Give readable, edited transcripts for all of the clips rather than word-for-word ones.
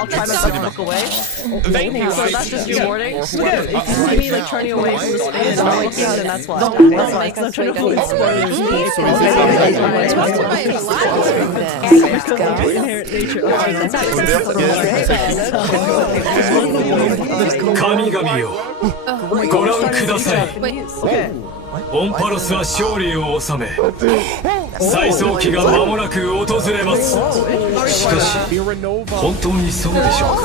I'll try not to look away. Thank you. So that's just your warning. If you see me like turning away from the screen, I'm looking, then that's why. That's why, because I'm trying to hold inherent nature. 神々よ、ご覧ください。オンパロスは勝利を収め、再創期が間もなく訪れます。しかし、本当にそうでしょうか。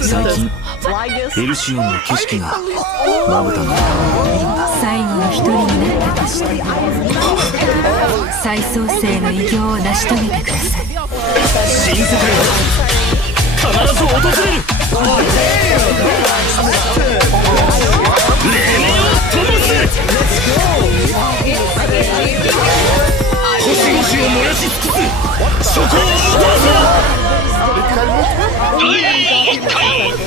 最近エルシオンの景色がまぶたの最後の一人になったとして再創生の偉業を成し遂げてください。新世界は必ず訪れる。黎明を灯す。星々を燃やし尽くす。そこをもたらそう。第1回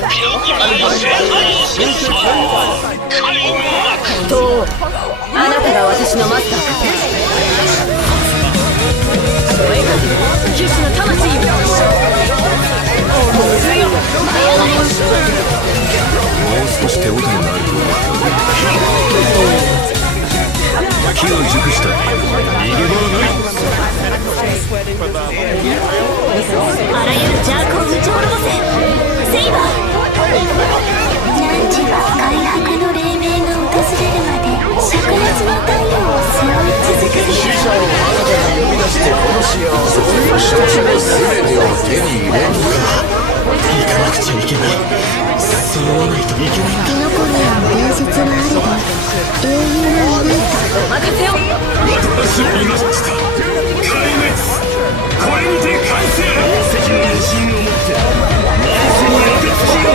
ピノコラの聖杯戦争開幕。とあなたが私のマスターか。騎士の魂よ。もう少し手応えがあると思った気を熟した逃げ場はない。あらゆる邪悪を打ち滅ぼせセイバー。何時は開白の黎明が訪れるまで灼熱の太陽を背負い続ける。死者をあなたが呼び出してこの幸せを一つの全てを手に入れるか。行かなくちゃいけない。そうならないといけない。キノコには伝説はあれど英雄はいないと。任せよ。私は今した壊滅。これにて完成。石の無心をもって万世に当てつけよう。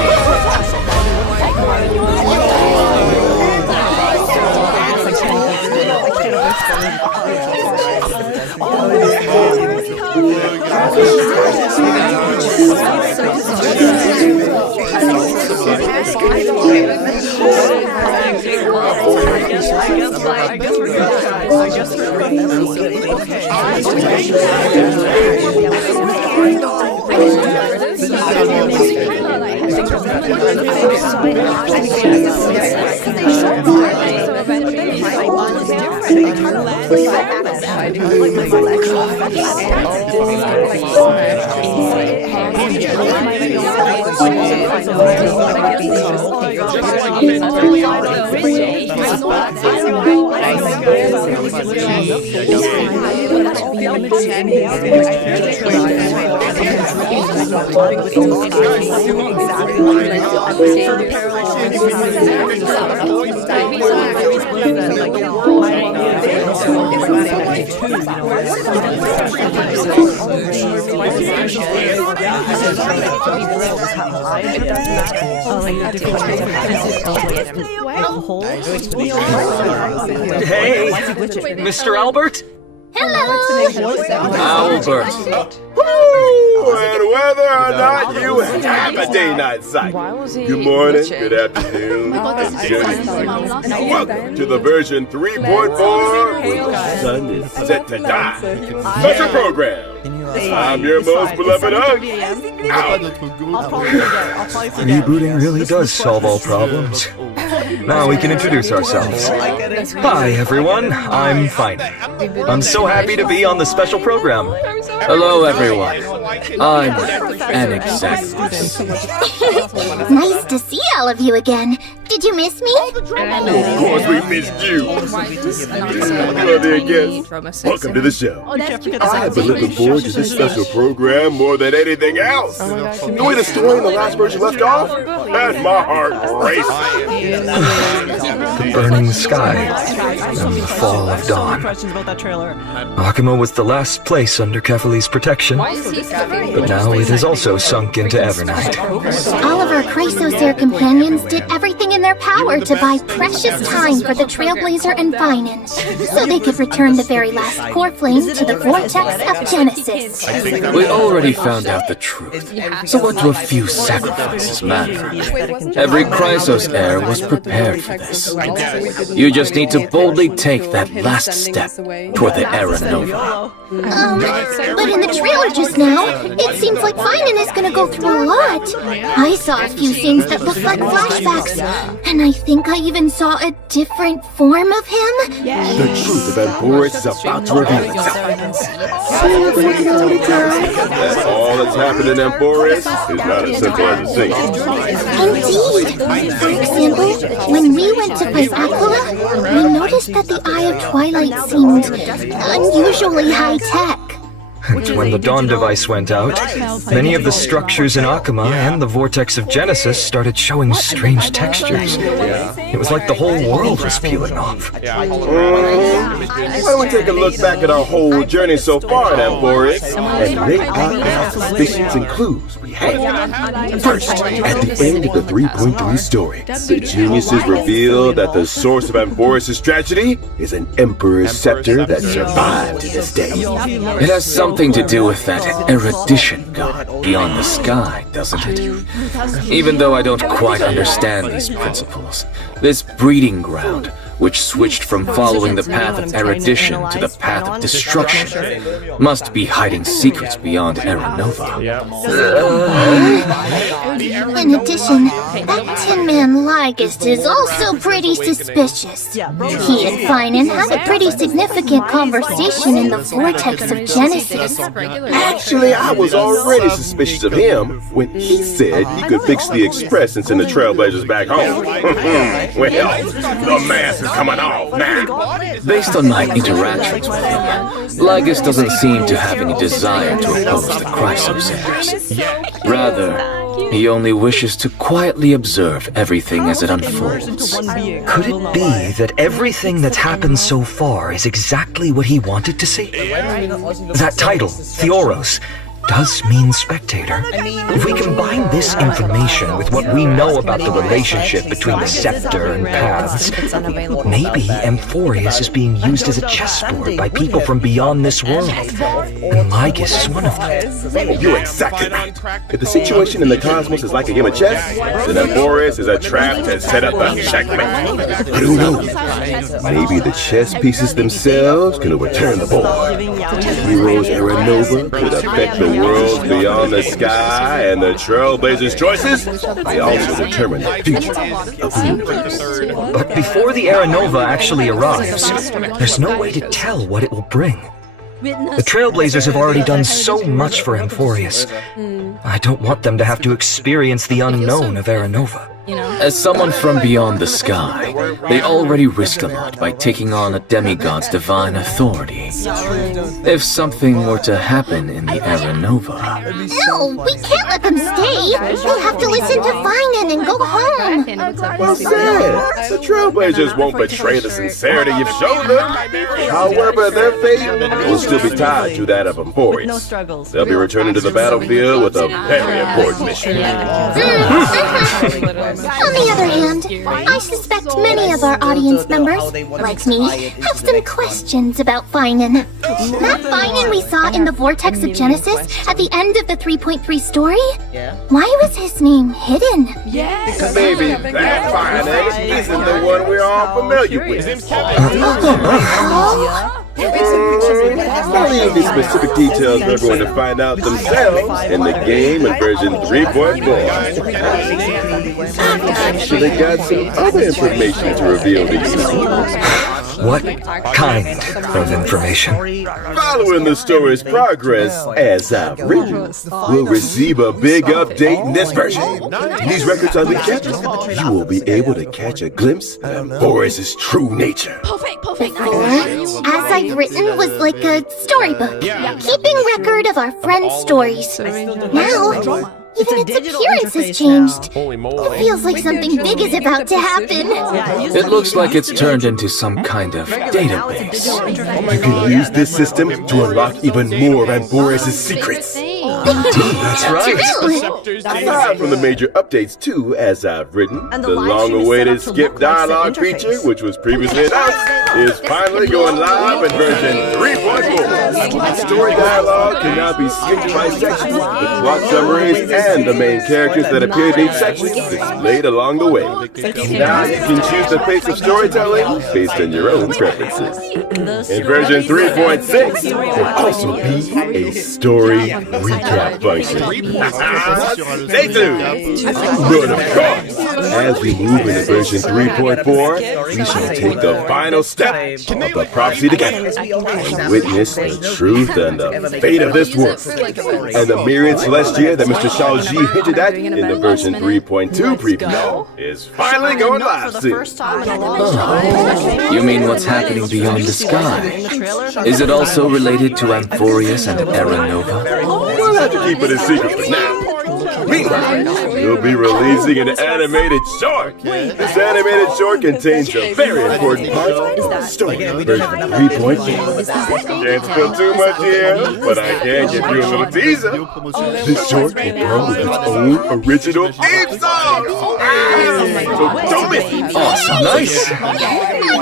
Hey, Mr. Albert? Albert. Woo! And whether or not you have a day-night cycle. Good morning, good afternoon, good evening. Welcome to the version 3.4 when the sun is set to die. Special program. I'm your most beloved hug. Rebooting really does solve all problems. Now we can introduce ourselves. Hi everyone, I'm Fine. I'm so happy to be on the special program. Hello, everyone. I'm an exec. Nice to see all of you again. Did you miss me? Of course we missed you. Hello there again. Welcome to the show. I've been looking forward to this special program more than anything else. The way the story in the last version left off, had my heart racing. The burning sky and the fall of dawn. Akuma was the last place under Kefali's protection, but now it has also sunk into Evernight. All of our Chrysosaur companions did everything in their power to buy precious time for the Trailblazer and Finan, so they could return the very last core flame to the vortex of Genesis. We already found out the truth, so what do a few sacrifices matter? Every Chrysos heir was prepared for this. You just need to boldly take that last step toward the Era Nova. But in the trailer just now, It seems like Finan is gonna go through a lot. I saw a few scenes that looked like flashbacks, and I think I even saw a different form of him. The truth of Amphoris is about to reveal itself. That's all that's happened in Amphoris is not as simple as it seems. Indeed. For example, when we went to fight Aquila, we noticed that the Eye of Twilight seemed unusually high-tech. And when the Dawn device went out, many of the structures in Akuma and the Vortex of Genesis started showing strange textures. It was like the whole world was peeling off. Why don't we take a look back at our whole journey so far in Amphoris and rate out the suspicions and clues we have. First, at the end of the 3.3 story, the geniuses reveal that the source of Amphoris' tragedy is an Emperor's scepter that survived to this day. It has something to do with that erudition god beyond the sky, doesn't it? Even though I don't quite understand these principles, this breeding ground, which switched from following the path of erudition to the path of destruction, must be hiding secrets beyond Aranova. In addition, that Tin Man Lygist is also pretty suspicious. He and Finan had a pretty significant conversation in the Vortex of Genesis. Actually, I was already suspicious of him when he said he could fix the Express and send the Trailblazers back home. Well, the mask is coming off now. Based on my interactions with him, Lygus doesn't seem to have any desire to oppose the Chrysosayers. Rather, he only wishes to quietly observe everything as it unfolds. Could it be that everything that's happened so far is exactly what he wanted to see? That title, Theoros, does mean spectator. If we combine this information with what we know about the relationship between the scepter and paths, maybe Amphoris is being used as a chessboard by people from beyond this world. And Lygus is one of them. You're exactly right. If the situation in the cosmos is like a game of chess, then Amphoris is a trap to set up a checkmate. But who knows? Maybe the chess pieces themselves can overturn the board. Heroes Aranova could affect the worlds beyond the sky, and the Trailblazers' choices may also determine the future of the universe. But before the Aranova actually arrives, there's no way to tell what it will bring. The Trailblazers have already done so much for Amphoris. I don't want them to have to experience the unknown of Aranova. As someone from beyond the sky, they already risked a lot by taking on a demigod's divine authority. If something were to happen in the Aranova... No, we can't let them stay. They'll have to listen to Finan and go home. Well said. The Trailblazers won't betray the sincerity you've shown them. However, their fate will still be tied to that of Amphoris. They'll be returning to the battlefield with a very important mission. On the other hand, I suspect many of our audience members, like me, have some questions about Finan. That Finan we saw in the Vortex of Genesis at the end of the 3.3 story? Why was his name hidden? Maybe that Finan isn't the one we're all familiar with. I'll leave the specific details for everyone to find out themselves in the game in version 3.4. I've actually got some other information to reveal to you. What kind of information? Following the story's progress, as I've written, we'll receive a big update in this version. These records are leaked, you will be able to catch a glimpse of Amphoris' true nature. Before, As I've Written was like a storybook, keeping record of our friends' stories. Now, even its appearance has changed. It feels like something big is about to happen. It looks like it's turned into some kind of database. You can use this system to unlock even more of Amphoris' secrets. That's right. Aside from the major updates too, as I've written, the long-awaited skip dialogue feature, which was previously announced, is finally going live in version 3.4. Story dialogue can now be skipped by section, with plot summaries, and the main characters that appear in each section displayed along the way. Now you can choose the pace of storytelling based on your own preferences. In version 3.6, there'll also be a story recap function. Stay tuned! But of course, as we move into version 3.4, we shall take the final step of the prophecy together and witness the truth and the fate of this world. And the myriad celestia that Mr. Shaoji hinted at in the version 3.2 preview is finally going live soon. You mean what's happening beyond the sky? Is it also related to Amphorius and Era Nova? We'll have to keep it a secret for now. Meanwhile, we'll be releasing an animated short. This animated short contains a very important part of the story. Version 3.4. Can't spill too much here, but I can give you a little teaser. This short will come with its own original theme song. So don't miss it. Awesome. Nice. I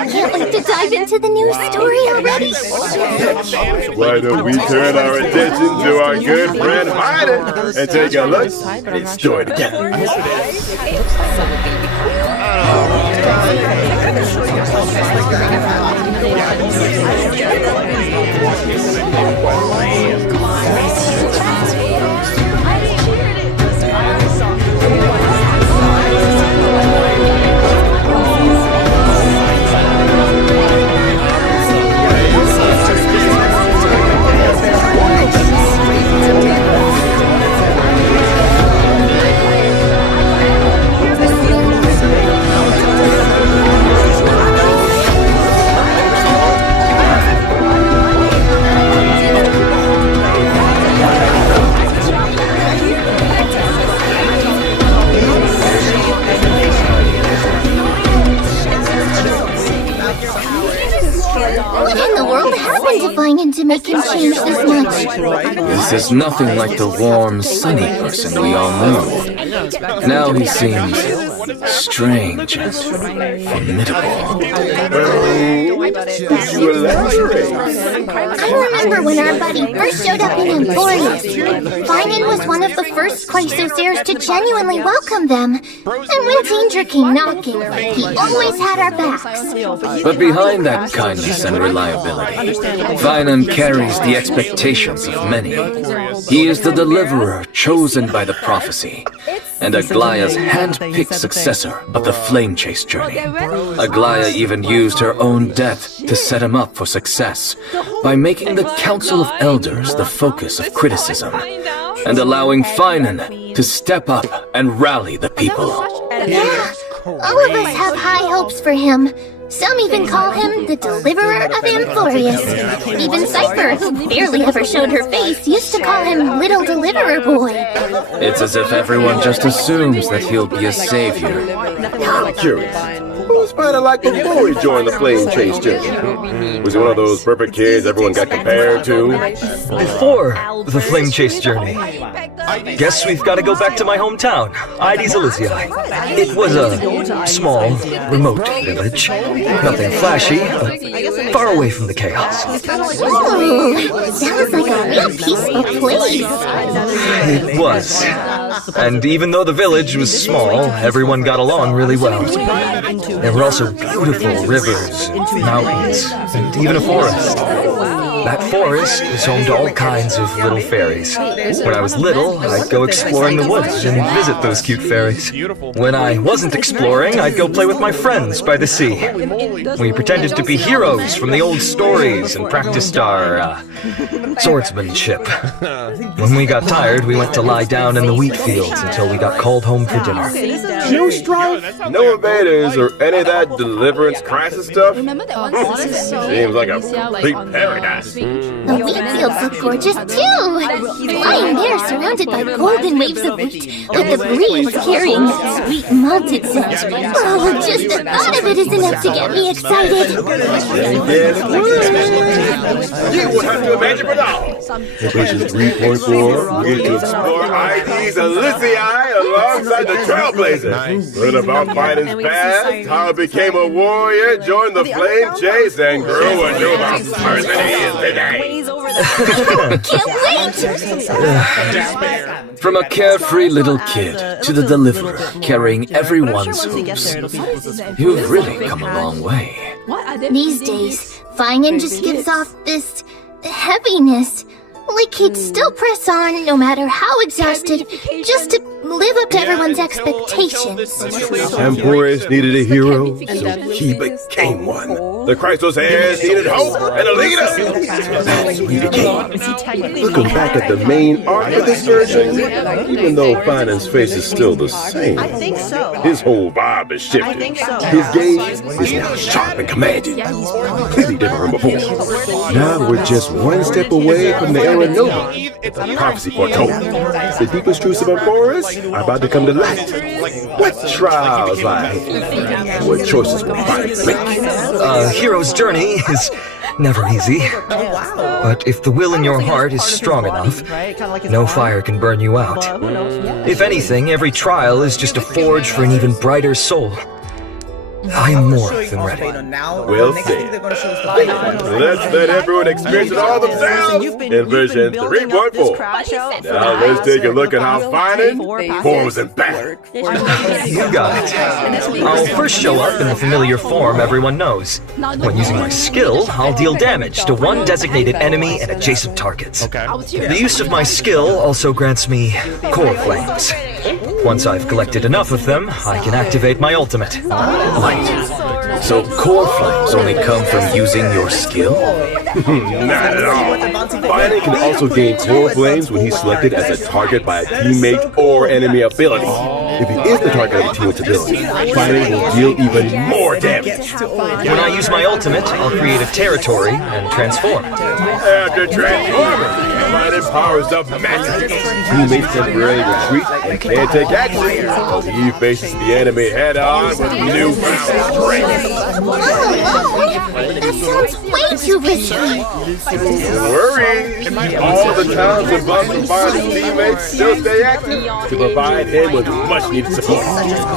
can't wait to dive into the new story already. Why don't we turn our attention to our good friend Hayden and take a look at his story together. What in the world happened to Finan to make him change this much? This is nothing like the warm, sunny person we all know. Now he seems strange and formidable. Could you elaborate? I remember when our buddy first showed up in Amphorius. Finan was one of the first Chrysosaurs to genuinely welcome them. And when danger came knocking, he always had our backs. But behind that kindness and reliability, Finan carries the expectations of many. He is the deliverer chosen by the prophecy, and Aglaya's hand-picked successor of the Flame Chase journey. Aglaya even used her own death to set him up for success by making the Council of Elders the focus of criticism, and allowing Finan to step up and rally the people. Yeah, all of us have high hopes for him. Some even call him the deliverer of Amphorius. Even Cypher, who barely ever showed her face, used to call him Little Deliverer Boy. It's as if everyone just assumes that he'll be a savior. I'm curious. Who's Spider like before he joined the Flame Chase journey? Was he one of those perfect kids everyone got compared to? Before the Flame Chase journey, guess we've got to go back to my hometown, Ides Elysiae. It was a small, remote village. Nothing flashy, but far away from the chaos. Ooh, sounds like a real peaceful place. It was. And even though the village was small, everyone got along really well. There were also beautiful rivers, mountains, and even a forest. That forest was home to all kinds of little fairies. When I was little, I'd go exploring the woods and visit those cute fairies. When I wasn't exploring, I'd go play with my friends by the sea. We pretended to be heroes from the old stories and practiced our swordsmanship. When we got tired, we went to lie down in the wheat fields until we got called home for dinner. No strife, no invaders, or any of that deliverance crisis stuff? Seems like a complete paradise. The wheat fields look gorgeous too. Lying there surrounded by golden waves of wheat, with the breeze carrying that sweet malted scent. Oh, just the thought of it is enough to get me excited. You would have to imagine it all. In version 3.4, we get to explore Ides Elysiae alongside the Trailblazers. Learn about Biden's past, how he became a warrior, joined the Flame Chase, and grew into the person he is today. From a carefree little kid to the deliverer carrying everyone's hopes, you've really come a long way. These days, Feigen just gives off this heaviness. Like he'd still press on no matter how exhausted, just to live up to everyone's expectations. Empress needed a hero, so he became one. The Christos heirs needed hope and a leader. That's who he became. Looking back at the main arc of this version, even though Feinen's face is still the same, his whole vibe is shifted. His gaze is now sharp and commanding. Completely different from before. Now we're just one step away from the era Nova. The prophecy foretold. The deepest truths of Empress are about to come to light. What trials lie ahead? What choices will Feinen make? A hero's journey is never easy. But if the will in your heart is strong enough, no fire can burn you out. If anything, every trial is just a forge for an even brighter soul. I am more than ready. Well said. Let's let everyone experience it all themselves in version 3.4. Now let's take a look at how Feinen forms in battle. You got it. I'll first show up in the familiar form everyone knows. When using my skill, I'll deal damage to one designated enemy and adjacent targets. The use of my skill also grants me core flames. Once I've collected enough of them, I can activate my ultimate. Wait, so core flames only come from using your skill? Not at all. Feinen can also gain core flames when he's selected as a target by a teammate or enemy ability. If he is the target of a teammate's ability, Feinen will deal even more damage. When I use my ultimate, I'll create a territory and transform. After transforming, Feinen powers up massively. Teammates temporarily retreat and can't take action while he faces the enemy head-on with newfound strength. That sounds way too risky. Don't worry, all the times when Bugs and Feinen's teammates still stay active to provide him with much-needed support.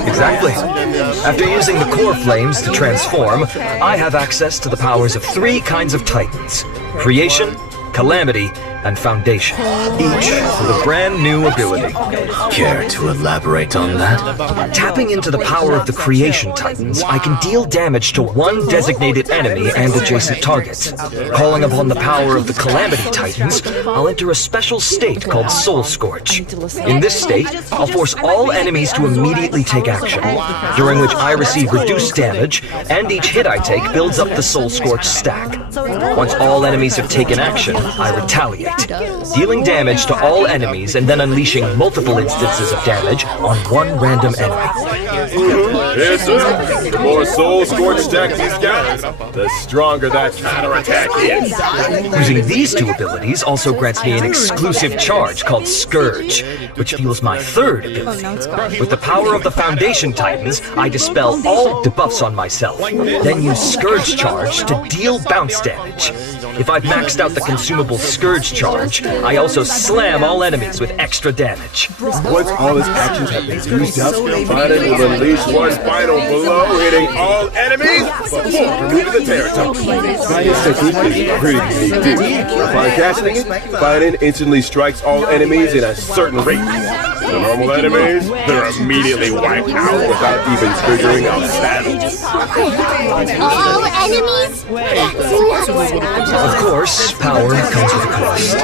Exactly. After using the core flames to transform, I have access to the powers of 3 kinds of titans: Creation, Calamity, and Foundation, each with a brand new ability. Care to elaborate on that? Tapping into the power of the Creation Titans, I can deal damage to one designated enemy and adjacent targets. Calling upon the power of the Calamity Titans, I'll enter a special state called Soul Scorch. In this state, I'll force all enemies to immediately take action, during which I receive reduced damage, and each hit I take builds up the Soul Scorch stack. Once all enemies have taken action, I retaliate, dealing damage to all enemies and then unleashing multiple instances of damage on one random enemy. Yes, sir. The more Soul Scorch stacks he's got, the stronger that counterattack is. Using these 2 abilities also grants me an exclusive charge called Scourge, which fuels my 3rd ability. With the power of the Foundation Titans, I dispel all debuffs on myself, then use Scourge charge to deal bounce damage. If I've maxed out the consumable Scourge charge, I also slam all enemies with extra damage. Once all his actions have been used up, Feinen will unleash one final blow, hitting all enemies before removing the territory. Feinen's technique is pretty unique too. Upon casting it, Feinen instantly strikes all enemies in a certain rate. The normal enemies, they're immediately wiped out without even triggering a battle. All enemies? That's nuts. Of course, power comes with a cost.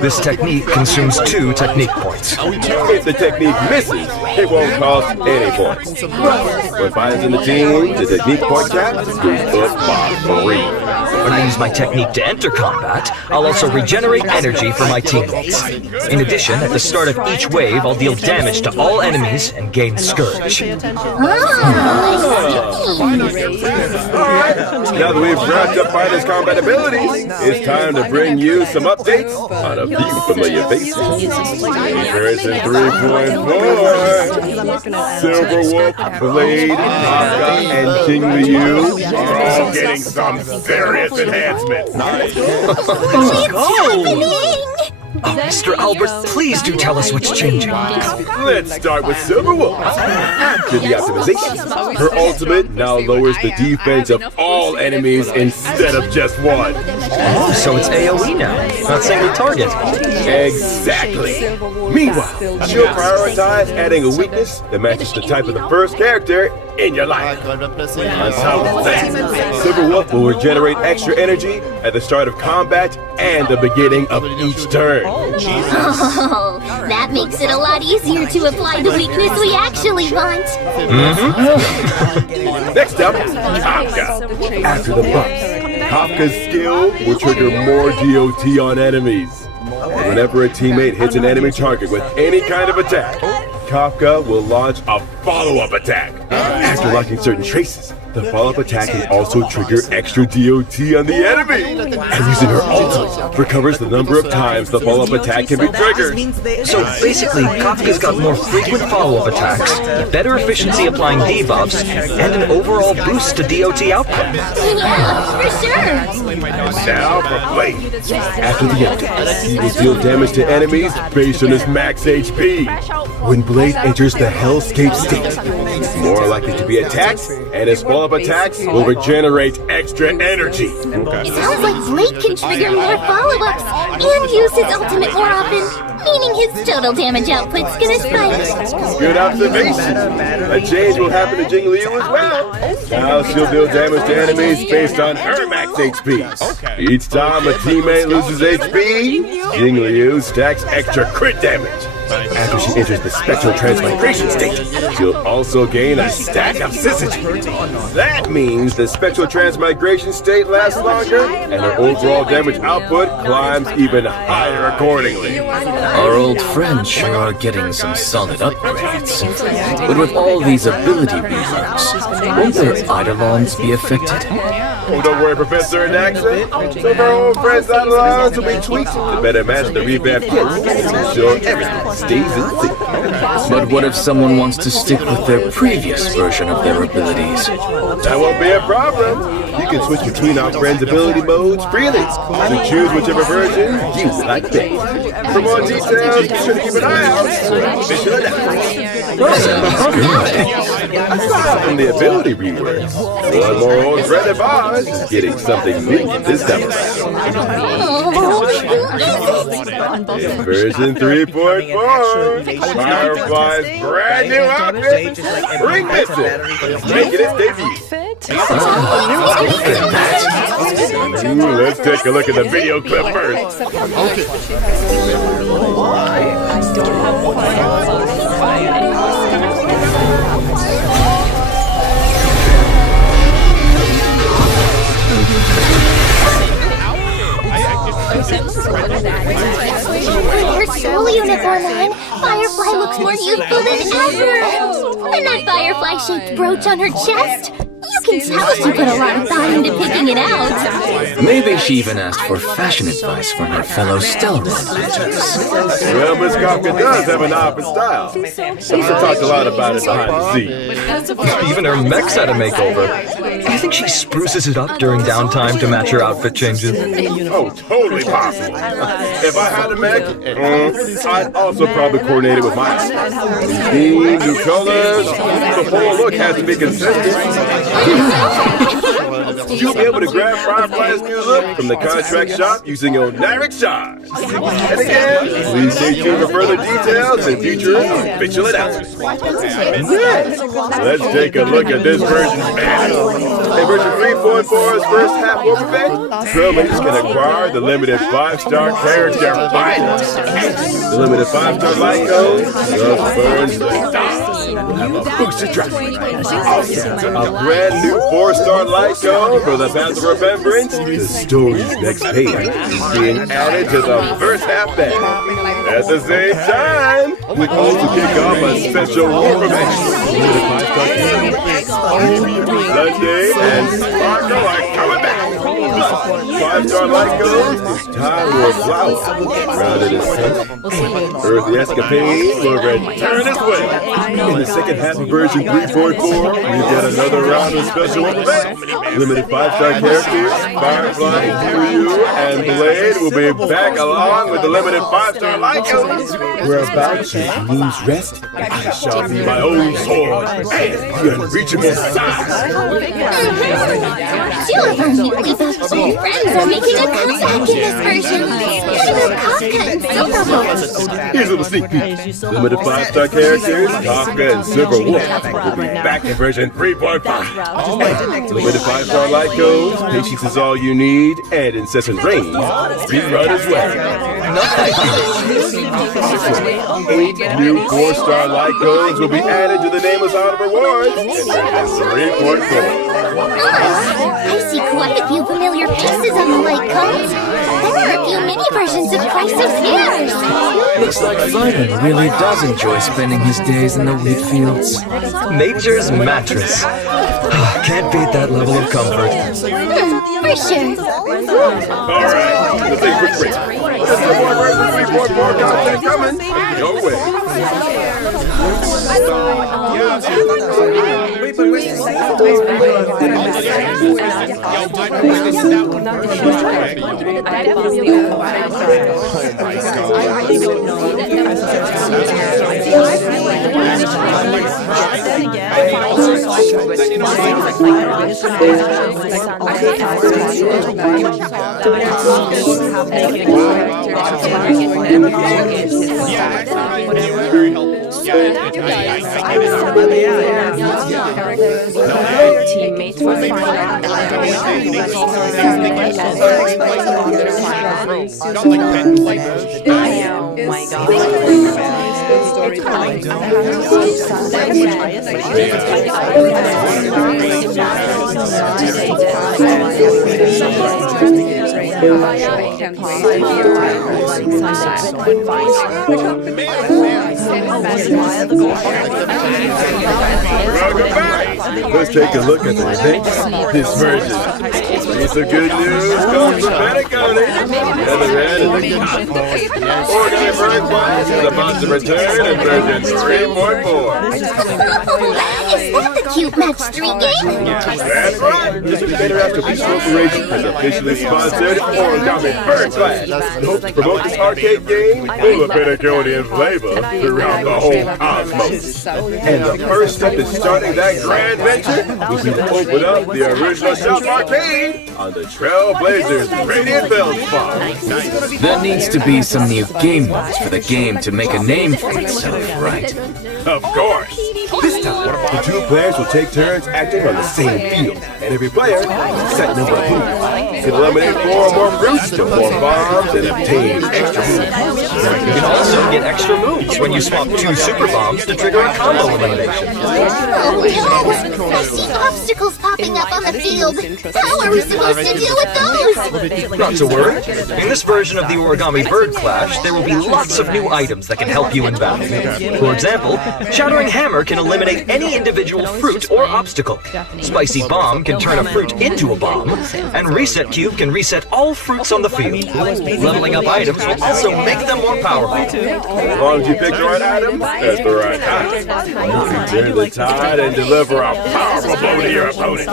This technique consumes 2 technique points. If the technique misses, it won't cost any points. When Feinen's in the team, the technique point cap goes up by 3. When I use my technique to enter combat, I'll also regenerate energy for my teammates. In addition, at the start of each wave, I'll deal damage to all enemies and gain Scourge. Alright, now that we've wrapped up Feinen's combat abilities, it's time to bring you some updates on a few familiar faces. Version 3.4, Silverwolf, Blade, Asuka, and King Liu are all getting some serious enhancements. Oh, Mr. Albert, please do tell us what's changing. Let's start with Silverwolf. After the optimization, her ultimate now lowers the defense of all enemies instead of just one. Oh, so it's AoE now, not single target. Exactly. Meanwhile, she'll prioritize adding a weakness that matches the type of the first character in your life. On top of that, Silver Wolf will regenerate extra energy at the start of combat and the beginning of each turn. Oh, that makes it a lot easier to apply the weakness we actually want. Next up, Kafka. After the buffs, Kafka's skill will trigger more DOT on enemies. And whenever a teammate hits an enemy target with any kind of attack, Kafka will launch a follow-up attack. After locking certain traces, the follow-up attack can also trigger extra DOT on the enemy. And using her ultimate recovers the number of times the follow-up attack can be triggered. So basically, Kafka's got more frequent follow-up attacks, better efficiency applying debuffs, and an overall boost to DOT output. Yeah, for sure. Now for Blade. After the update, he will deal damage to enemies based on his max HP. When Blade enters the Hellscape state, he's more likely to be attacked, and his follow-up attacks will regenerate extra energy. It sounds like Blade can trigger more follow-ups and use his ultimate more often, meaning his total damage output's gonna spike. Good observation. A change will happen to Jing Liu as well. Now she'll deal damage to enemies based on her max HP. Each time a teammate loses HP, Jing Liu stacks extra crit damage. After she enters the spectral transmigration state, she'll also gain a stack of syzygy. That means the spectral transmigration state lasts longer, and her overall damage output climbs even higher accordingly. Our old friends sure are getting some solid upgrades. But with all these ability reworks, won't their Eidolons be affected? Oh, don't worry, Professor Inaxa. Some of our old friends' Eidolons will be tweaked to better match the revamped kits to ensure everything stays in sync. But what if someone wants to stick with their previous version of their abilities? That won't be a problem. You can switch between our friends' ability modes freely, so choose whichever version you like best. For more details, be sure to keep an eye out for official announcements. Sounds good. Aside from the ability reworks, one more old friend of ours is getting something new this time around. In version 3.4, Firefly's brand new outfit, Ring Missile, making its debut. Let's take a look at the video clip first. Her soul unicorn line, Firefly looks more youthful than ever! And that firefly-shaped brooch on her chest? You can tell she put a lot of thought into picking it out. Maybe she even asked for fashion advice from her fellow Stellar Adventures. Well, Miss Kafka does have an eye for style. Lisa talked a lot about it behind the scenes. Even her mech's had a makeover. Do you think she spruces it up during downtime to match her outfit changes? Oh, totally possible. If I had a mech, I'd also probably coordinate it with mine. New themes, new colors, the whole look has to be consistent. You'll be able to grab Firefly's new look from the contract shop using your Narek shards. And again, please stay tuned for further details and future official announcements. Next, let's take a look at this version's man. In version 3.4's first half warp event, Trailmates can acquire the limited 5-star character Fight. The limited 5-star light code just burns the stars. Have a boosted track. Also, a brand new 4-star light code for the Path of Remembrance. The story's next page is being added to the first half bag. At the same time, we also kick off a special warp event. Limited 5-star characters. Sunday and Sparkle are coming back. 5-star light goes, it's time for a flower. Grounded in sun. Earth Escapade will return as well. In the second half of version 3.4, we've got another round of special events. Limited 5-star characters, Firefly, Kiryu, and Blade will be back along with the limited 5-star light goes. We're about to Moon's Rest. I shall be my own sword and the unreachable size. Two of our newly buffed Friends are making a comeback in this version. What about Kafka and Silverwolf? Here's a little sneak peek. Limited 5-star characters, Kafka and Silverwolf will be back in version 3.5. Limited 5-star light codes, patience is all you need, and incessant rain rerun as well. 8 new 4-star light codes will be added to the Nameless Out of Rewards in version 3.4. I see quite a few familiar faces on the light codes. There are a few mini versions of Crisis Heroes. Looks like Simon really does enjoy spending his days in the wheat fields. Nature's mattress. Can't beat that level of comfort. For sure. Alright, let's take a quick break. There's some more version 3.4 content coming your way. Teammates were fine. Oh my Welcome back! Let's take a look at the events this version. Piece of good news comes from Pentagon. Featherhead and the Cosmos. Organ Bird Class is about to return in version 3.4. Oh, is that the Cute Match 3 game? That's right! This Interactive Beast Corporation has officially sponsored Origami Bird Class and hopes to promote this arcade game full of Pentaconian flavor throughout the whole cosmos. And the first step in starting that grand venture will be to open up the original Shop Arcade on the Trailblazers Radiant Bell spot. There needs to be some new game modes for the game to make a name for itself, right? Of course! This time, the two players will take turns acting on the same field, and every player has a set number of moves. Can eliminate 4 or more fruits to form bombs and obtain extra moves. You can also get extra moves when you swap 2 super bombs to trigger a combo elimination. Oh no! I see obstacles popping up on the field. How are we supposed to deal with those? Not to worry. In this version of the Origami Bird Clash, there will be lots of new items that can help you in battle. For example, Shattering Hammer can eliminate any individual fruit or obstacle. Spicy Bomb can turn a fruit into a bomb, and Reset Cube can reset all fruits on the field. Leveling up items will also make them more powerful. As long as you pick the right item at the right time, you can turn the tide and deliver a powerful blow to your opponent.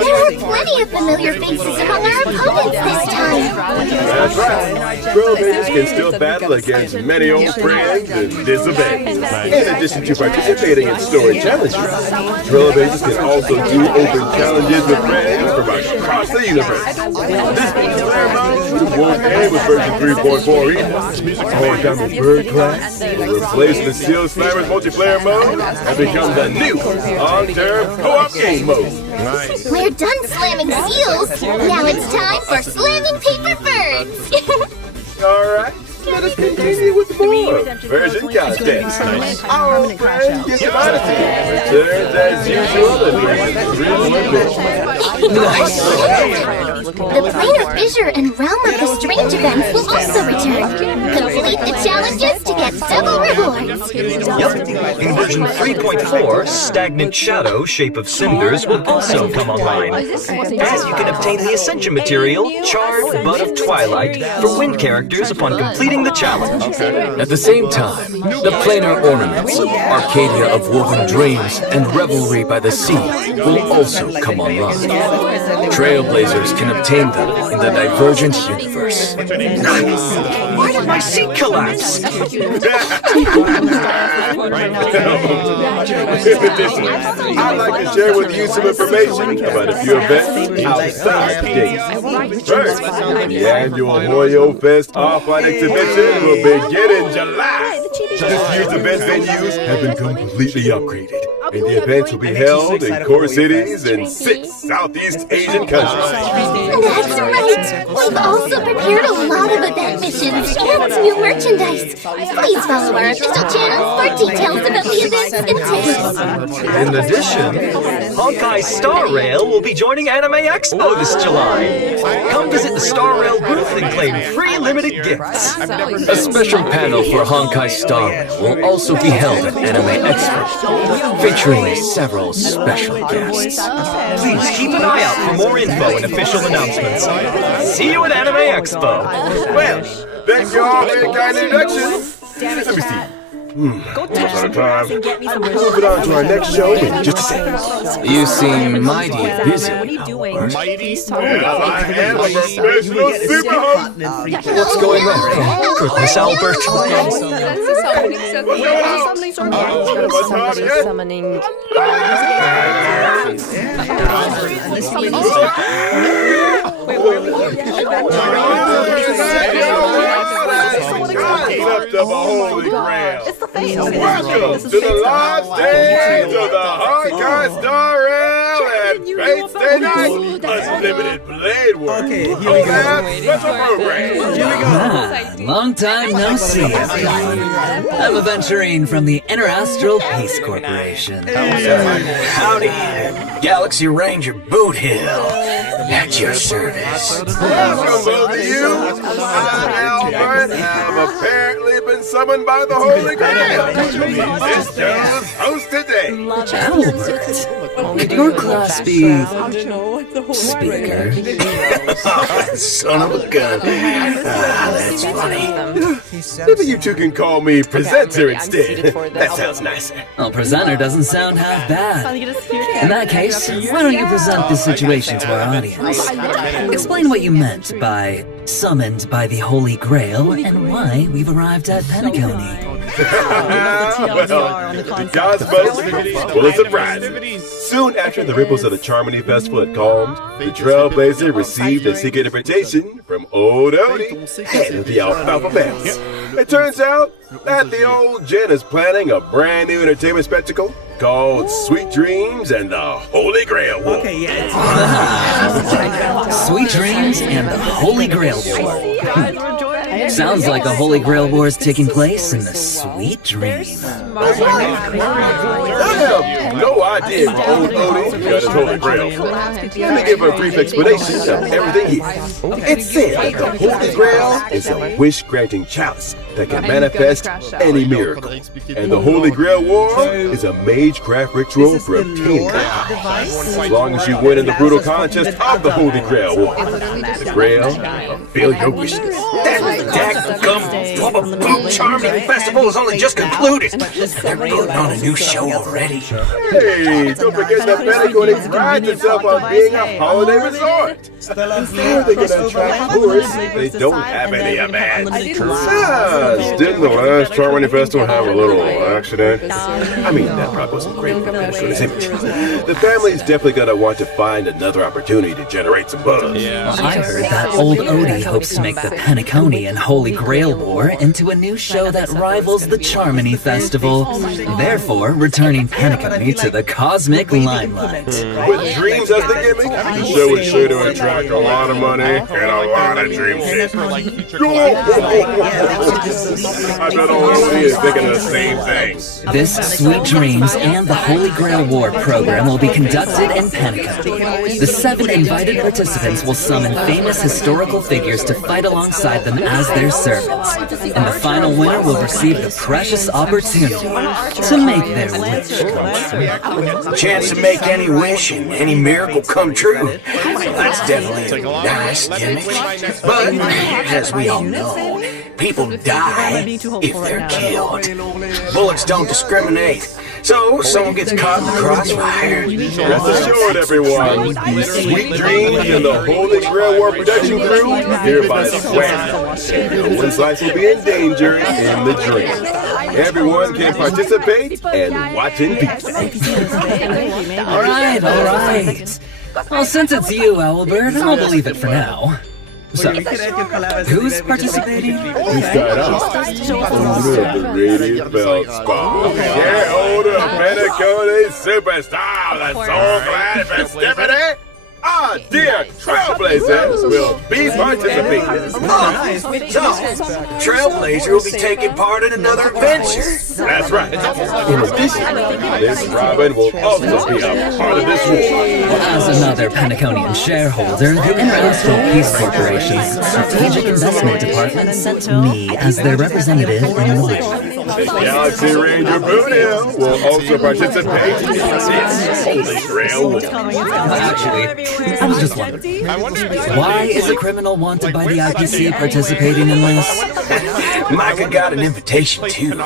There are plenty of familiar faces among our opponents this time. That's right. Trailblazers can still battle against many old friends and disobey. In addition to participating in story challenges, Trailblazers can also do open challenges with friends from across the universe. This player mode won't end with version 3.4 either. Origami Bird Class will replace the Steel Slammers multiplayer mode and become the new long-term co-op game mode. We're done slamming seals. Now it's time for slamming paper birds. Alright, let us continue with more version content. Our friend Gizmonity returns as usual in version 3.4. Nice! The Planar Fissure and Realm of the Strange events will also return. Complete the challenges to get double rewards. Yep. In version 3.4, Stagnant Shadow, Shape of Cinders, will also come online. And you can obtain the Ascension material, Charred Bud of Twilight, for wind characters upon completing the challenge. At the same time, the planar ornaments, Arcadia of Woven Dreams, and Revelry by the Sea will also come online. Trailblazers can obtain them in the Divergent universe. Why did my seat collapse? addition, I'd like to share with you some information about a few events outside the days. First, the annual Hoyo Fest Offline Exhibition will begin in July. This year's event venues have been completely upgraded, and the events will be held in core cities in 6 Southeast Asian countries. That's right! We've also prepared a lot of event missions and new merchandise. Please follow our official channel for details about the events and tickets. In addition, Honkai Star Rail will be joining Anime Expo this July. Come visit the Star Rail booth and claim free limited gifts. A special panel for Honkai Star Rail will also be held at Anime Expo, featuring several special guests. Please keep an eye out for more info and official announcements. See you at Anime Expo. Well, thank you all for your kind introductions. Let me see. Out of time. Moving on to our next show in just a second. You seem mighty busy. I am a professional super host. What's going on? Goodness, Albert. Summoning. Concept of a holy grail. Welcome to the live stage of the Honkai Star Rail and Fate Stay Night Unlimited Blade Work. Okay, here we go. Special program. Long time no see, everyone. I'm Aventurine from the Interastral Peace Corporation. Howdy, Galaxy Ranger Boot Hill. At your service. Welcome both of you. I, Albert, have apparently been summoned by the Holy Grail. This show's host today. Albert, could your class be speaker? Son of a gun. That's funny. Maybe you two can call me presenter instead. That sounds nicer. Well, presenter doesn't sound half bad. In that case, why don't you present this situation to our audience? Explain what you meant by summoned by the Holy Grail and why we've arrived at Penacony. Well, the cosmos full of surprises. Soon after the ripples of the Charmony Festival had calmed, the Trailblazer received a secret invitation from old Odie, head of the Alfalfa Family. It turns out that the old Jen is planning a brand new entertainment spectacle called Sweet Dreams and the Holy Grail War. Sweet Dreams and the Holy Grail War. Sounds like the Holy Grail War is taking place in the Sweet Dream. I have no idea what old Odie got his Holy Grail from. Let me give a brief explanation of everything here. It's said that the Holy Grail is a wish-granting chalice that can manifest any miracle. And the Holy Grail War is a magecraft ritual for obtaining it. As long as you win in the brutal contest of the Holy Grail War, the Grail will fulfill your wishes. That dadgum Charming Festival has only just concluded. They're putting on a new show already. Hey, don't forget that Penacony prides itself on being a holiday resort. How are they going to attract tourists if they don't have any events? Besides, didn't the last Charmony Festival have a little accident? I mean, that probably wasn't great for Penacony's image. The family's definitely going to want to find another opportunity to generate some buzz. I heard that old Odie hopes to make the Penacony and Holy Grail War into a new show that rivals the Charmony Festival, therefore returning Penacony to the cosmic limelight. With dreams as the gimmick, the show is sure to attract a lot of money and a lot of dream shit. I bet old Odie is thinking the same thing. This Sweet Dreams and the Holy Grail War program will be conducted in Penacony. The 7 invited participants will summon famous historical figures to fight alongside them as their servants, and the final winner will receive the precious opportunity to make their wish come true. Chance to make any wish and any miracle come true. That's definitely a nice gimmick. But, as we all know, people die if they're killed. Bullets don't discriminate. So, someone gets caught in the crossfire. Rest assured, everyone, the Sweet Dreams and the Holy Grail War production crew hereby swear no one's life will be in danger in the dream. Everyone can participate and watch in peace. All right. Well, since it's you, Owlbird, I'll believe it for now. So, who's participating? We start off owner of the Radiant Belt Spa. Shareholder of Penacone Superstar, the Soul Glad Festivity. Our dear Trailblazer will be participating. Trailblazer will be taking part in another adventure. That's right. In addition, Miss Robin will also be a part of this war. As another Penaconian shareholder, the International Peace Corporation's Strategic Investment Department sent me as their representative in the war. The Galaxy Ranger Boonhill will also participate in this Holy Grail War. Actually, I was just wondering, why is a criminal wanted by the IPC participating in this? Micah got an invitation too,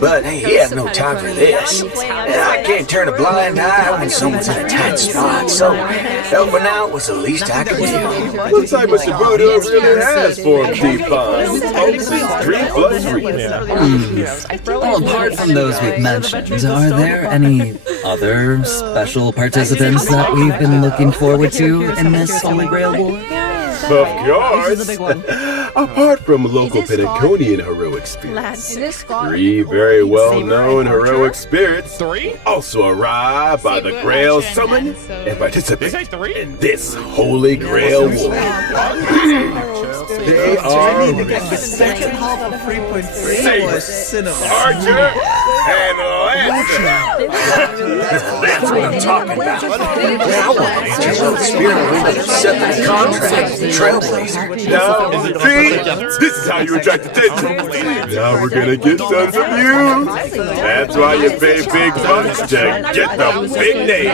but hey, he had no time for this. And I can't turn a blind eye when someone's in a tight spot, so helping out was the least I could do. Looks like Mr. Boonhill really has formed deep bonds. Folks, it's 3 plus 3. Well, apart from those we've mentioned, are there any other special participants that we've been looking forward to in this Holy Grail War? Of course. Apart from local Penaconian heroic spirits, 3 very well-known heroic spirits also arrive by the Grail Summon and participate in this Holy Grail War. They are Saber, Archer, and Lancer. That's what I'm talking about. I want to heroic spirit to set the contract. Trailblazer. Now, see, this is how you attract attention. Now we're gonna get tons of views. That's why you pay big bucks to get the big name.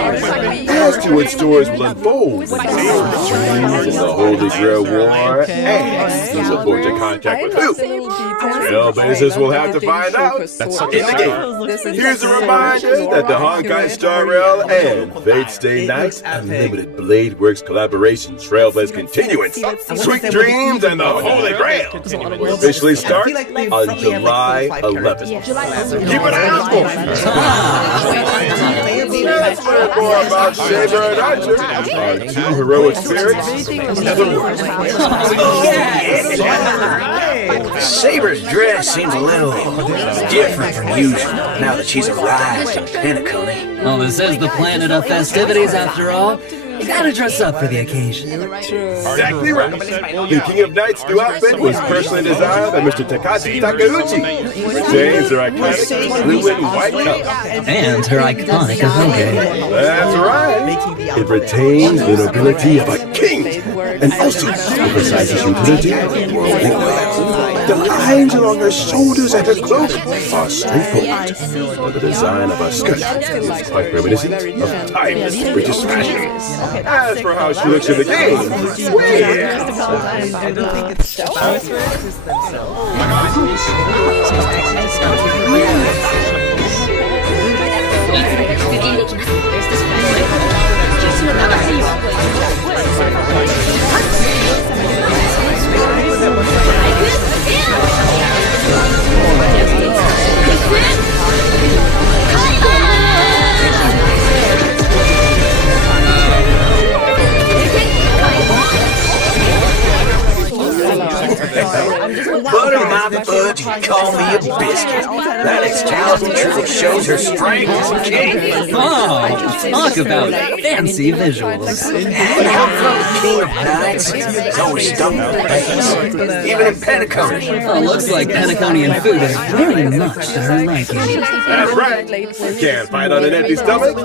As to what stories will unfold when dreams in the Holy Grail War and who's a fortune contract with who? Trailblazers will have to find out in the game. Here's a reminder that the Honkai Star Rail and Fate Stay Night Unlimited Blade Works collaboration Trailblaze continuance. Sweet Dreams and the Holy Grail will officially start on July 11th. Keep an eye out for it. Let's learn more about Saber and Archer, our 2 heroic spirits of the war. Saber's dress seems a little different from usual now that she's arrived in Penacony. Well, this is the planet of festivities after all. You gotta dress up for the occasion. Exactly right. The King of Knights' new outfit was personally designed by Mr. Takashi Takeuchi. Retains her iconic blue and white color. And her iconic ahoge. That's right. It retains the nobility of a king and also emphasizes utility of worldly wealth. The lines along her shoulders and her cloak are straightforward, but the design of her skirt is quite reminiscent of timeless British fashion. As for how she looks in the game, Butter my fudge and call me a biscuit. That ex-Talisman truly shows her strength as a king. Oh, talk about fancy visuals. And how come the King of Knights is always stuck in the face? Even in Penacony. Oh, looks like Penaconian food is very much to her liking. that's right. You can't fight on an empty stomach.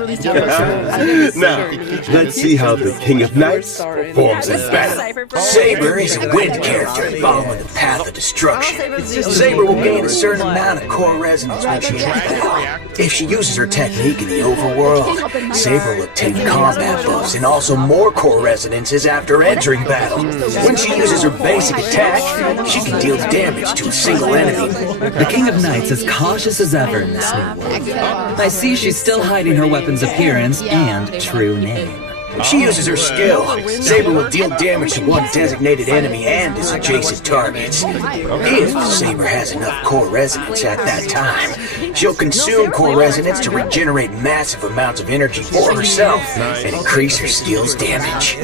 Now, let's see how the King of Knights performs in battle. Saber is a wind character following the path of destruction. Saber will gain a certain amount of core resonance when she hits battle. If she uses her technique in the overworld, Saber will obtain combat buffs and also more core resonances after entering battle. When she uses her basic attack, she can deal damage to a single enemy. The King of Knights is cautious as ever in this new world. I see she's still hiding her weapon's appearance and true name. When she uses her skill, Saber will deal damage to one designated enemy and its adjacent targets. If Saber has enough core resonance at that time, she'll consume core resonance to regenerate massive amounts of energy for herself and increase her skill's damage.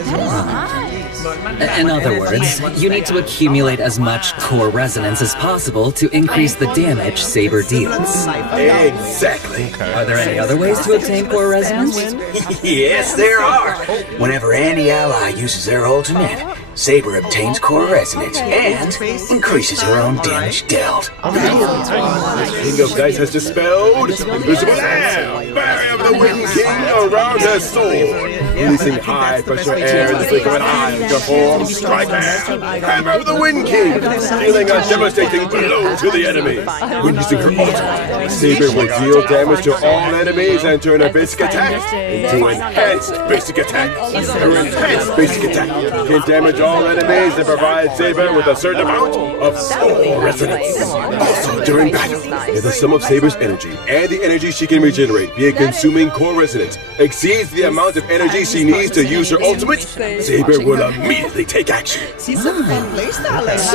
In other words, you need to accumulate as much core resonance as possible to increase the damage Saber deals. Exactly. Are there any other ways to obtain core resonance? Yes, there are. Whenever any ally uses their ultimate, Saber obtains core resonance and increases her own damage dealt. King of Dice has dispelled invisible air, barrier of the Wind King around her sword, releasing high pressure air in the blink of an eye to form Strike Air, Hammer of the Wind King, dealing a devastating blow to the enemy. When using her ultimate, Saber will deal damage to all enemies and turn her basic attack into enhanced basic attack. Her enhanced basic attack can damage all enemies and provide Saber with a certain amount of soul resonance. Also, during battle, if the sum of Saber's energy and the energy she can regenerate via consuming core resonance exceeds the amount of energy she needs to use her ultimate, Saber will immediately take action. So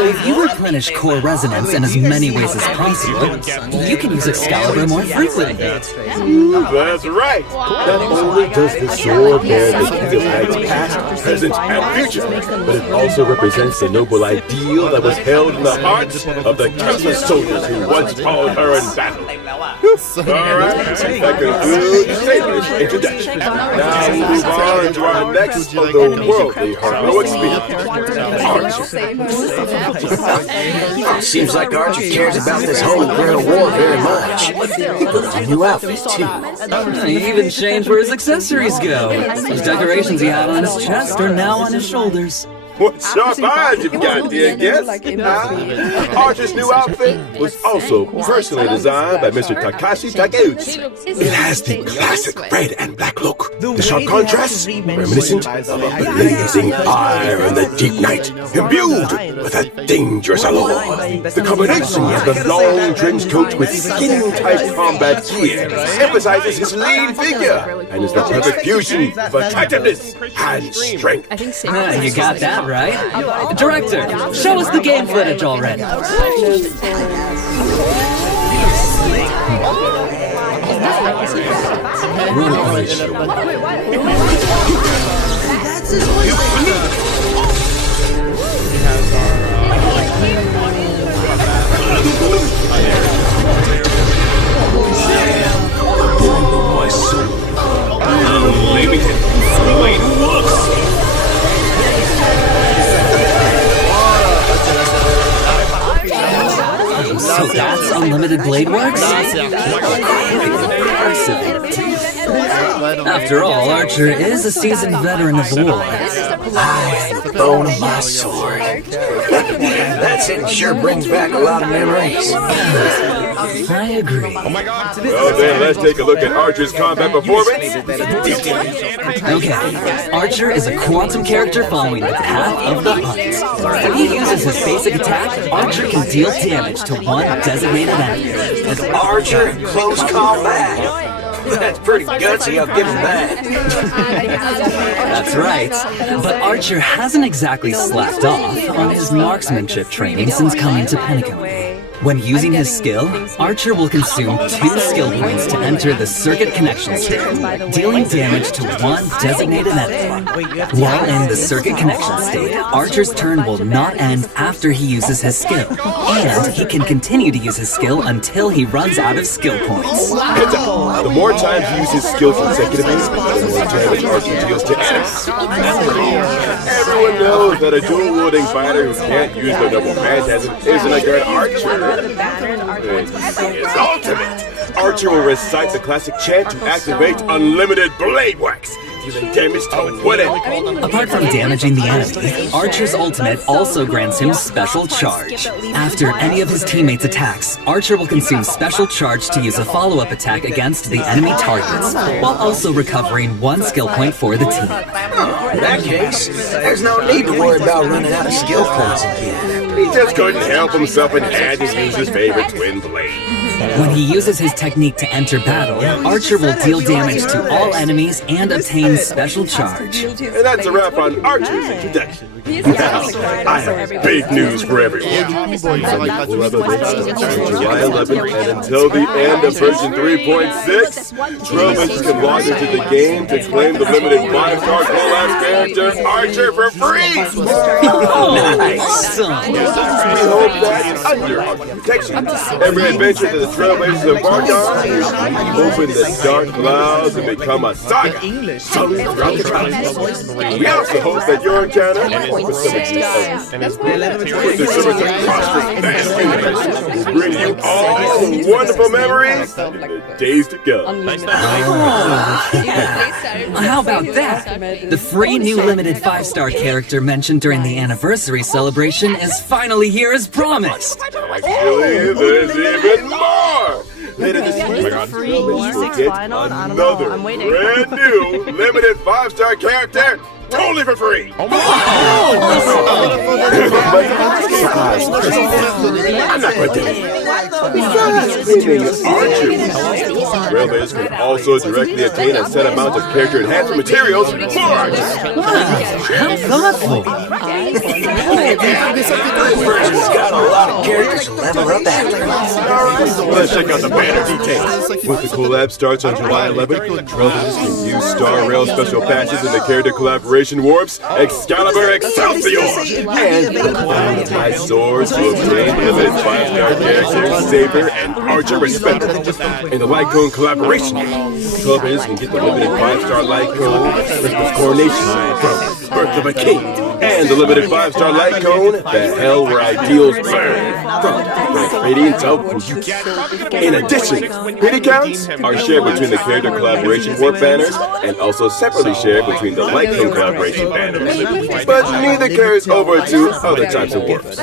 if you replenish core resonance in as many ways as possible, you can use Excalibur more frequently. That's right. Not only does the sword bear the King of Knight's past, present, and future, but it also represents the noble ideal that was held in the hearts of the countless soldiers who once followed her in battle. Alright, that concludes Saber's introduction. Now we move on to our next otherworldly heroic speaker, Seems like Archer cares about this Holy Grail War very much. He put on a new outfit, too. He even changed where his accessories go. Those decorations he had on his chest are now on his shoulders. What sharp eyes you've got, dear guest! Archer's new outfit was also personally designed by Mr. Takashi Takeuchi. It has the classic red and black look. The sharp contrast, reminiscent of a blazing fire in the deep night, imbued with a dangerous allure. The combination of the long trench coat with skin-tight combat gear emphasizes his lean figure and is the perfect fusion of attentiveness and strength. You got that right. Director, show us the game footage already. Unlimited blade works. So that's unlimited blade works? After all, Archer is a seasoned veteran of war. The bone of my sword. That sentence sure brings back a lot of memories. I agree. Well then, let's take a look at Archer's combat performance. Okay, Archer is a quantum character following the path of the hunt. When he uses his basic attack, Archer can deal damage to one designated enemy. An Archer in close combat. That's pretty gutsy, I'll give him that. That's right. But Archer hasn't exactly slacked off on his marksmanship training since coming to Penicum. When using his skill, Archer will consume 2 skill points to enter the circuit connection state, dealing damage to one designated enemy. While in the circuit connection state, Archer's turn will not end after he uses his skill, and he can continue to use his skill until he runs out of skill points. Heads up. The more times you use his skills consecutively, the more damage Archer deals to enemies. Everyone knows that a dual-wielding fighter who can't use the double phantasm isn't a good archer. It's ultimate. Archer will recite the classic chant to activate unlimited blade wax, dealing damage to whatever. Apart from damaging the enemy, Archer's ultimate also grants him special charge. After any of his teammates' attacks, Archer will consume special charge to use a follow-up attack against the enemy targets, while also recovering 1 skill point for the team. In that case, there's no need to worry about running out of skill points again. He just couldn't help himself and had to use his favorite twin blade. When he uses his technique to enter battle, Archer will deal damage to all enemies and obtain special charge. And that's a wrap on Archer's introduction. Now, I have big news for everyone. July 11th and until the end of version 3.6, trailblazers can log into the game to claim the limited 5-star collab character Archer for free! Awesome! We hope that under Archer's protection, every adventure that the trailblazers embark on, open the dark clouds and become a saga. Throughout the clouds. We also hope that your encounter with some will bring you all wonderful memories in the days to come. How about that? The free new limited 5-star character mentioned during the anniversary celebration is finally here as promised. Actually, there's even more! Later this week, we'll get another brand new limited 5-star character totally for free! I'm not going to do it. Trailblazers can also directly obtain a set amount of character enhancement materials for artists. How thoughtful! This version's got a lot of characters to level up after. Let's check out the banner details. With the collab starts on July 11th, Trailblazers can use Star Rail special patches in the character collaboration warps Excalibur Excelsior and the my swords to obtain limited 5-star characters Saber and Archer respectively. In the Light Cone collaboration, Trailblazers can get the limited 5-star Light Cone Christmas Coronation from Birth of a King and the limited 5-star Light Cone The Hell Where Ideals Burn from the Radiance of Fuyuki. In addition, pity counts are shared between the character collaboration warp banners and also separately shared between the Light Cone collaboration banners. But neither carries over to other types of warps.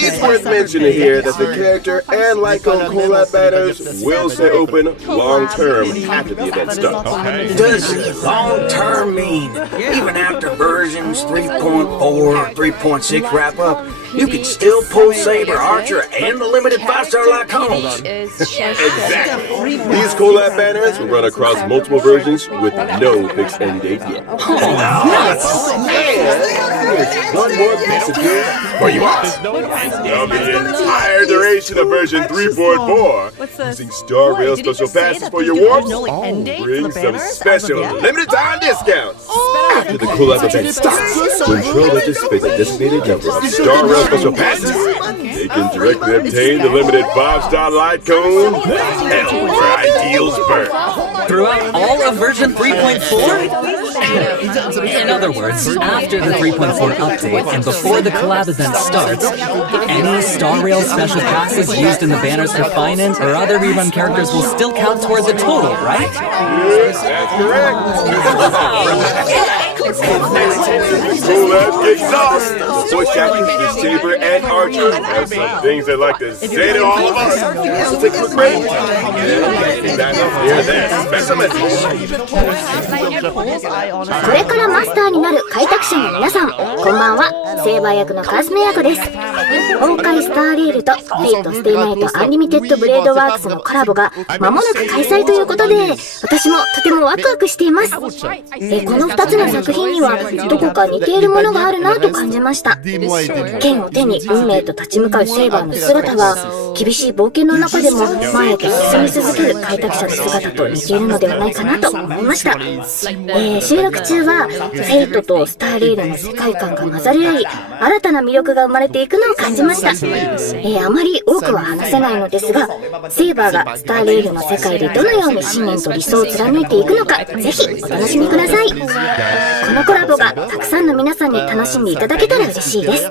It's worth mentioning here that the character and Light Cone collab banners will stay open long-term after the event starts. Does long-term mean even after versions 3.4 or 3.6 wrap up, you can still pull Saber, Archer, and the limited 5-star Light Cones? Exactly. These collab banners will run across multiple versions with no fixed end date yet. And one more piece of news for you all. The entire duration of version 3.4, using Star Rail special passes for your warps, bring some special limited time discounts. After the collab event starts, when Trailblazers spend a designated number of Star Rail special passes, they can directly obtain the limited 5-star Light Cone, The Hell Where Ideals Burn. Throughout all of version 3.4? In other words, after the 3.4 update and before the collab event starts, any Star Rail special passes used in the banners for finance or other rerun characters will still count toward the total, right? Yes, that's correct. Collab kicks off. The voice actors for Saber and Archer have some things they'd like to say to all of us. So take a quick break. And back up here, their special message. これからマスターになる開拓者の皆さん、こんばんは。セーバー役のカズメ役です。今回スターレールとフェイトステイナイトアンリミテッドブレードワークスのコラボが間もなく開催ということで、私もとてもワクワクしています。この2つの作品にはどこか似ているものがあるなと感じました。剣を手に運命と立ち向かうセーバーの姿は、厳しい冒険の中でも前へと進み続ける開拓者の姿と似ているのではないかなと思いました。収録中はフェイトとスターレールの世界観が混ざり合い、新たな魅力が生まれていくのを感じました。あまり多くは話せないのですが、セーバーがスターレールの世界でどのように信念と理想を貫いていくのか、ぜひお楽しみください。このコラボがたくさんの皆さんに楽しんでいただけたら嬉しいです。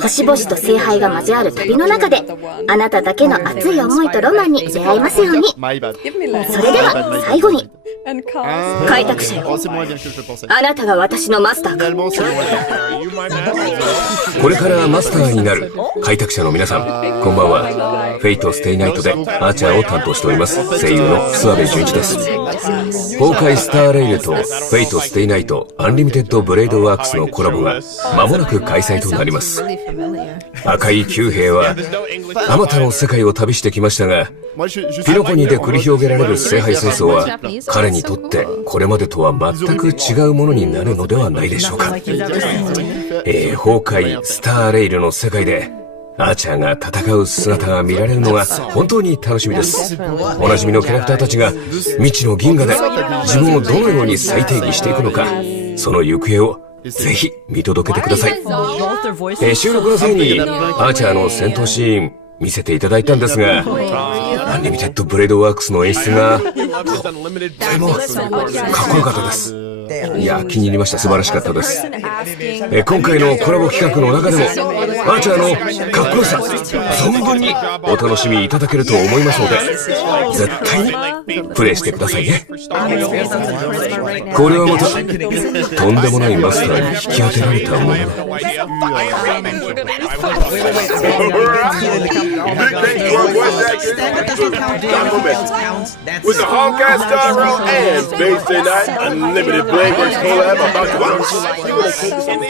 星々と聖杯が交わる旅の中で、あなただけの熱い思いとロマンに出会えますように。それでは最後に、開拓者よ、あなたが私のマスターか。これからマスターになる開拓者の皆さん、こんばんは。フェイトステイナイトでアーチャーを担当しております声優の諏訪部純一です。崩壊スターレイルとフェイトステイナイトアンリミテッドブレードワークスのコラボが間もなく開催となります。赤い九兵はあまたの世界を旅してきましたが、ピロポニで繰り広げられる聖杯戦争は彼にとってこれまでとは全く違うものになるのではないでしょうか。崩壊スターレイルの世界でアーチャーが戦う姿が見られるのが本当に楽しみです。おなじみのキャラクターたちが未知の銀河で自分をどのように再定義していくのか、その行方をぜひ見届けてください。収録の際にアーチャーの戦闘シーン見せていただいたんですが、アンリミテッドブレードワークスの演出がとてもかっこよかったです。いや、気に入りました。素晴らしかったです。今回のコラボ企画の中でもアーチャーのかっこよさ存分にお楽しみいただけると思いますので、絶対にプレイしてくださいね。これはまたとんでもないマスターに引き当てられたものだ。With the Honkai Star Road and Space Day Night Unlimited Bladeworks collab about to launch. Sincerely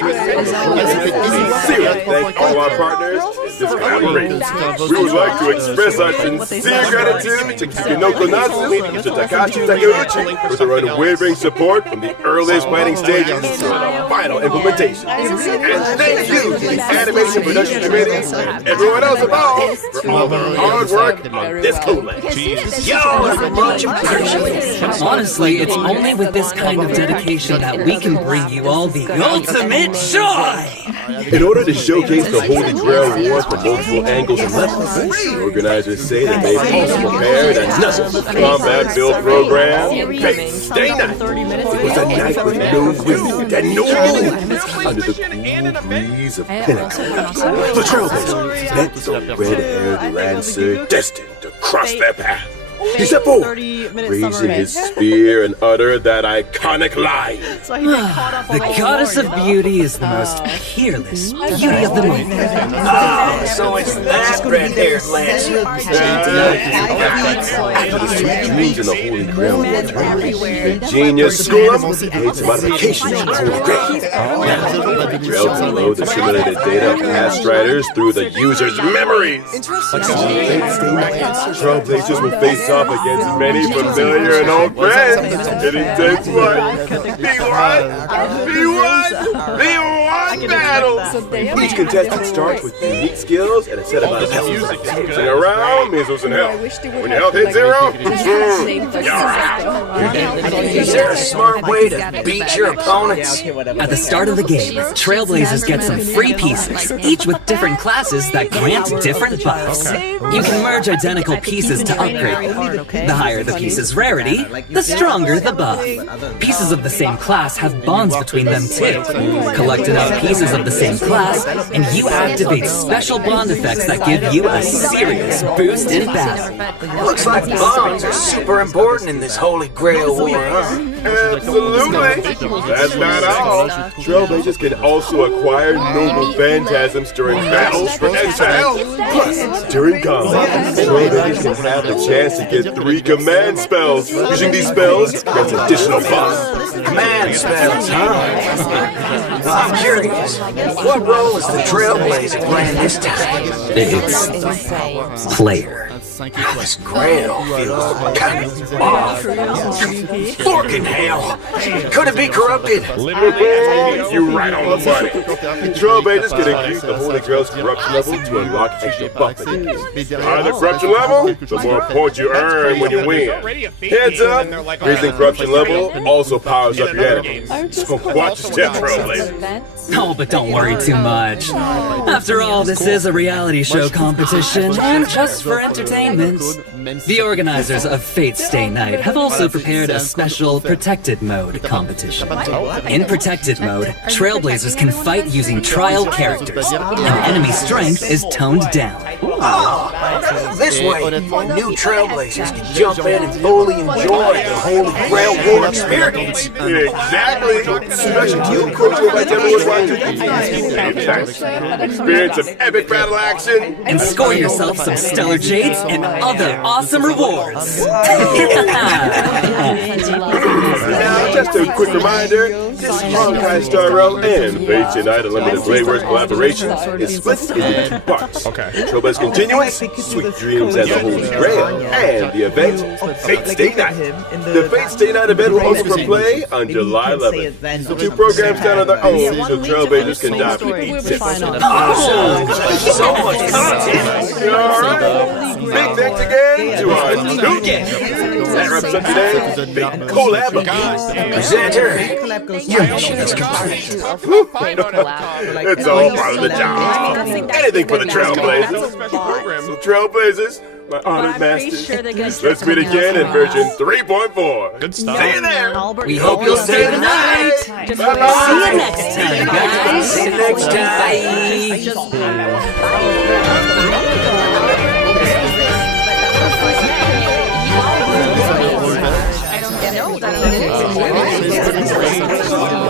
thank all our partners in this collaboration. We would like to express our sincere gratitude to Kikinoko Natsu, to Takashi Takeuchi for their unwavering support from the earliest planning stages to the final implementation. And thank you to the Animation Production Committee and everyone else involved for all their hard work on this collab. Honestly, it's only with this kind of dedication that we can bring you all the ultimate joy! In order to showcase the Holy Grail War from multiple angles and levels, the organizers say that they've also prepared another combat-build program, Fate Stay Night. It was a night with no wind and no moon, under the cool breeze of Pinnacle. The Trailblazers met the red-haired Lancer destined to cross their path. He stepped forward, raising his spear and uttered that iconic line. The goddess of beauty is the most peerless beauty of them all. Oh, so it's that red-haired Lancer. After the sweet dreams in the Holy Grail War tournament, the genius school up made some modifications to the Holy Grail. Now, the Grail can load the simulated data of past striders through the user's memories. Trailblazers will face off against many familiar and old friends. An intense one. B1 battle. Each contestant starts with unique skills and a set of abilities. Sing around means losing health. When your health hits zero, you're out. Is there a smart way to beat your opponents? At the start of the game, Trailblazers get some free pieces, each with different classes that grant different buffs. You can merge identical pieces to upgrade them. The higher the piece's rarity, the stronger the buff. Pieces of the same class have bonds between them too. Collect enough pieces of the same class, and you activate special bond effects that give you a serious boost in battle. Looks like bonds are super important in this Holy Grail War, huh? Absolutely. That's not all. Trailblazers can also acquire noble phantasms during battles for exile. Plus, during combat, Trailblazers can have the chance to get 3 command spells. Using these spells gets additional buffs. Command spells, huh? I'm curious. What role is the Trailblazer playing this time? It's player. This Grail feels kind of off. Forking hell! Could it be corrupted? You're right on the money. Trailblazers can increase the Holy Grail's corruption level to unlock extra buffs. The higher the corruption level, the more points you earn when you win. Heads up, raising corruption level also powers up your enemy. So watch your step, Trailblazer. Oh, but don't worry too much. After all, this is a reality show competition, and just for entertainment. The organizers of Fate Stay Night have also prepared a special Protected Mode competition. In Protected Mode, Trailblazers can fight using trial characters, and enemy strength is toned down. This way, new trailblazers can jump in and fully enjoy the Holy Grail War experience. Exactly. Special Team Coach invites everyone watching experience of epic battle action And score yourself some stellar jades and other awesome rewards. Now, just a quick reminder, this Honkai Star Rail and Fate Stay Night Unlimited Blade Works collaboration is split into 2 parts. Trailblaze Continuance, Sweet Dreams and the Holy Grail, and the event, Fate Stay Night. The Fate Stay Night event will open for play on July 11th. The 2 programs stand on their own, so Trailblazers can dive into each tip. So much content! Alright, big thanks again to our 2 guests. That wraps up today's big collab. Presenter, your mission is complete. It's all part of the job. Anything for the Trailblazers. So Trailblazers, my honored masters, let's meet again in version 3.4. Good stuff. See you there. We hope you'll stay the night. Bye-bye. See you next time, guys. See you next time. I don't get it.